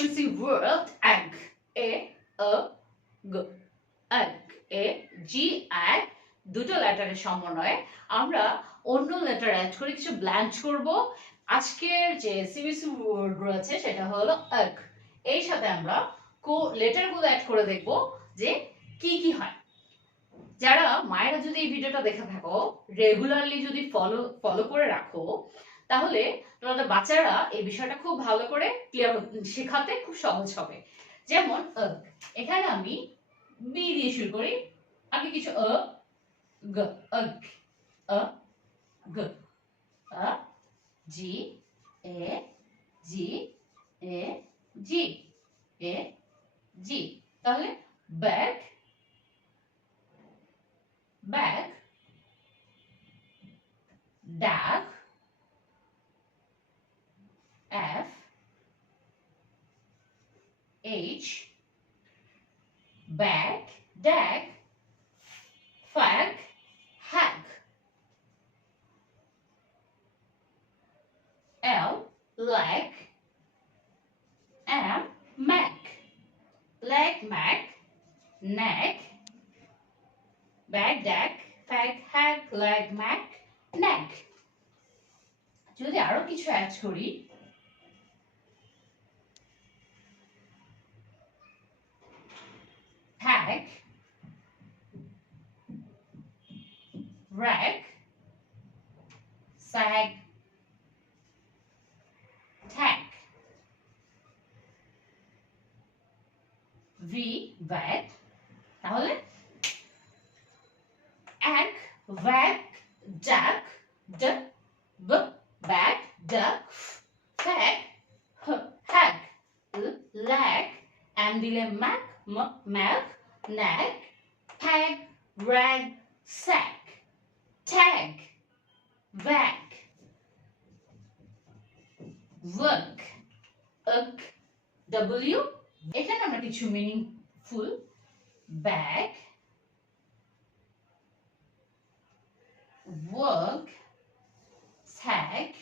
CBC word egg. A egg. G দুটো লেটারের সমন্বয়ে আমরা অন্য লেটার অ্যাড করে কিছু ব্ল্যাঙ্ক করব। আজকের যে সিবিসি ওয়ার্ড রয়েছে সেটা হলো এগ। এই সাথে আমরা লেটারগুলো অ্যাড করে দেখব যে কি কি হয়। যারা মায়েরা যদি এই ভিডিওটা দেখে থাকো, রেগুলারলি যদি ফলো করে রাখো, তাহলে তোমাদের বাচ্চারা এই বিষয়টা খুব ভালো করে ক্লিয়ার শেখাতে খুব সহজ হবে। যেমন এখানে আমি বি দিয়ে শুরু করি। আগে কিছু গ গ জি এ জি এ জি এ জি। তাহলে ব্যাগ ব্যাগ, ডাক, F H, bag, dag, fag, hag, L, leg, M, mac, leg, mac, neck, bag, dag, fag, hag, leg, mac, neck। যদি আরো কিছু অ্যাড করি, tag, rag, sag, tag, V, vag, তাহলে egg, vag, duck, d, b, bag, duck, fag, hag, lag, and দিলে mac, mac, neck, peg, rag, sack, tag, vac, work, uk, w। এখানে আমরা কিছু meaningful bag, work, sack,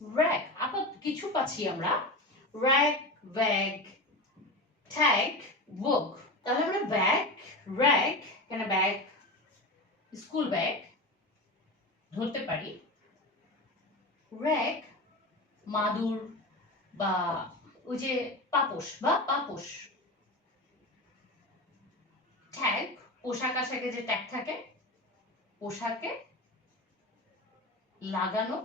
rag আপাতত কিছু পাচ্ছি আমরা, rag, bag, tag, work। তাহলে আমরা ব্যাগ, rag, এখানে ব্যাগ স্কুল ব্যাগ ধরতে পারি, rag মাদুর বা ওই যে পাপোশ বা পাপোশ, ট্যাগ পোশাক আশাকে যে ট্যাগ থাকে পোশাকে লাগানো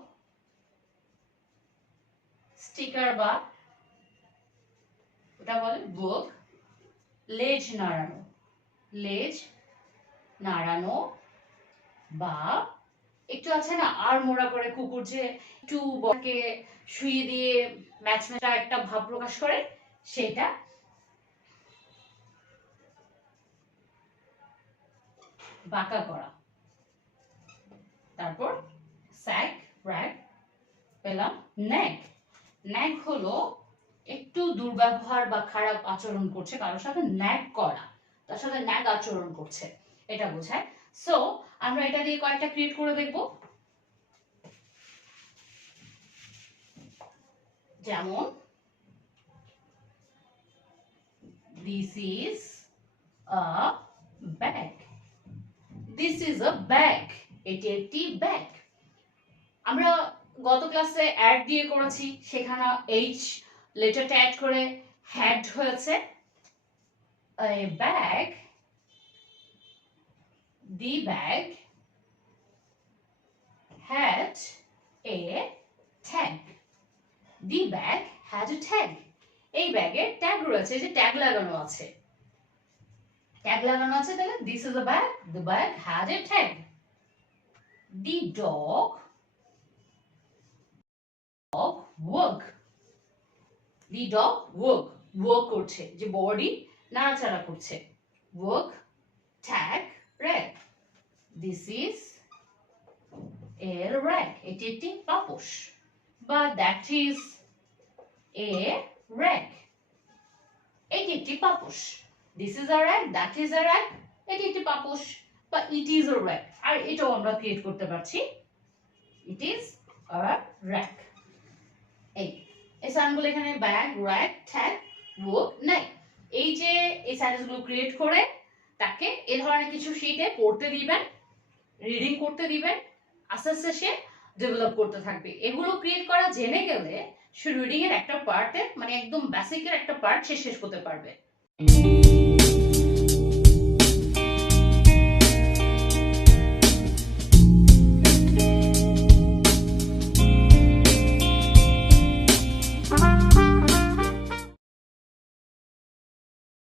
স্টিকার বা ওটা বলে বুক, লেজ নাড়ানো, লেজ নাড়ানো বা একটু আছে না আর মোড়া করে কুকুর যে একটু বকে শুয়ে দিয়ে ম্যাচমেটা একটা ভাব প্রকাশ করে সেটা, বাঁকা করা। তারপর স্যাক, র‍্যাগ পেলাম, নেক, নেক হলো একটু দুর্ব্যবহার বা খারাপ আচরণ করছে কারোর সাথে, ন্যাক করা, তার সাথে ন্যাক আচরণ করছে এটা বোঝায়। সো আমরা এটা দিয়ে কয়েকটা ক্রিয়েট করে দেখব। যেমন this is a bag, this is a bag, এটি একটি ব্যাগ। আমরা গত ক্লাসে অ্যাড দিয়ে করেছি, সেখানে এইচ লেটারটা অ্যাড করে হ্যাড হয়েছে। a bag, the bag had a tag, the bag had a tag। এই ব্যাগে ট্যাগ রয়েছে, যে ট্যাগ লাগানো আছে, ট্যাগ লাগানো আছে, তাহলে this is a bag, the bag had a tag। the dog work, the dog work করছে, যে বডি নাড়াচাড়া করছে, work, tag, rag, this is a rag, এটি একটি পাপোশ, বা that is a rag, এটি একটি পাপোশ, this is a rag, that is a rag, এটি একটি পাপোশ, বা it is a rag। আর এটাও আমরা ক্রিয়েট করতে পারছি, it is a rag। এই সাউন্ডগুলো এখানে ব্যাগ, র্যাক, ট্যাগ, বুক, নাই। এই যে এই সেন্টেন্সগুলো ক্রিয়েট করে তাকে এ ধরনের কিছু শীটে পড়তে দিবেন, রিডিং করতে দিবেন, আস্তে আস্তে সে ডেভেলপ করতে থাকবে। এগুলো ক্রিয়েট করা জেনে গেলে সে রিডিং এর একটা পার্টে মানে একদম বেসিকের একটা পার্ট সে শেষ করতে পারবে।